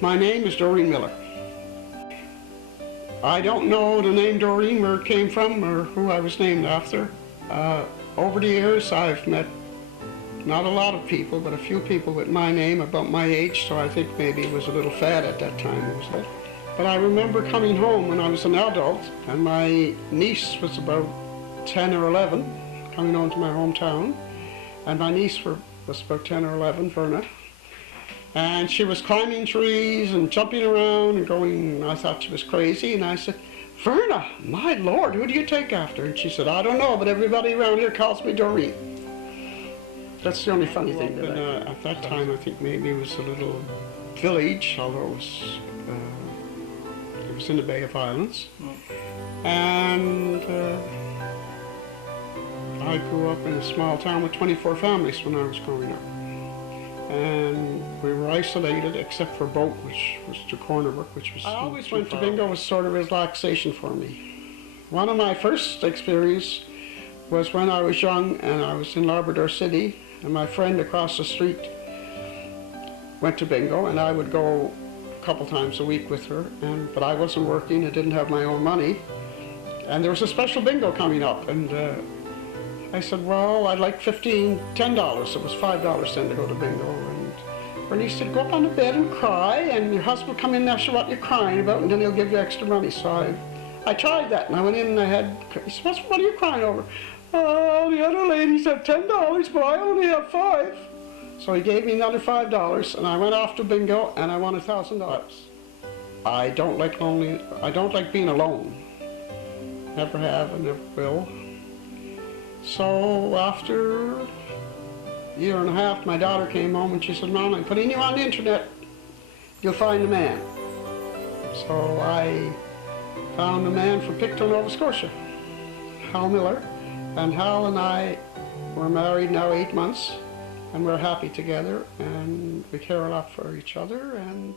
My name is Doreen Miller. I don't know the name Doreen, where it came from or who I was named after. Over the years I've met not a lot of people, but a few people with my name about my age, so I think maybe it was a little fad at that time. But I remember coming home when I was an adult, and my niece was about 10 or 11, coming home to my hometown, and my niece was about 10 or 11, Verna. And she was climbing trees and jumping around and going, I thought she was crazy, and I said, Verna, my Lord, who do you take after? And she said, I don't know, but everybody around here calls me Doreen. That's the only funny thing that at that time, I think maybe it was a little village, although it was in the Bay of Islands. And I grew up in a small town with 24 families when I was growing up. And we were isolated except for boat, which was the corner work, which was... I always went to bingo as sort of relaxation for me. One of my first experiences was when I was young and I was in Labrador City, and my friend across the street went to bingo, and I would go a couple times a week with her, but I wasn't working, I didn't have my own money, and there was a special bingo coming up, and I said, well, I'd like $10. It was $5 then to go to bingo. And Bernice said, go up on the bed and cry, and your husband will come in and ask you what you're crying about, and then he'll give you extra money. So I tried that, and I went in and he said, what are you crying over? Oh, the other ladies have $10, but I only have $5. So he gave me another $5, and I went off to bingo, and I won $1,000. I don't like being alone. Never have and never will. So after a year and a half, my daughter came home and she said, Mom, I'm putting you on the internet. You'll find a man. So I found a man from Pictou, Nova Scotia, Hal Miller. And Hal and I were married now 8 months, and we're happy together, and we care a lot for each other, and